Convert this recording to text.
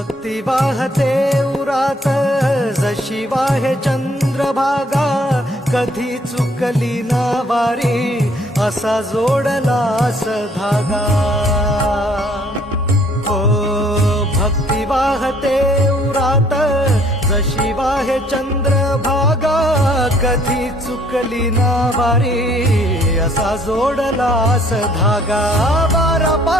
भक्ती वाहते उरात. जशी वाहे चंद्रभागा कधी चुकली ना वारी असा जोडलास धागा. ओ भक्ती वाहते उरात. जशी वाहे चंद्रभागा कधी चुकली ना वारी असा जोडलास धागा वारा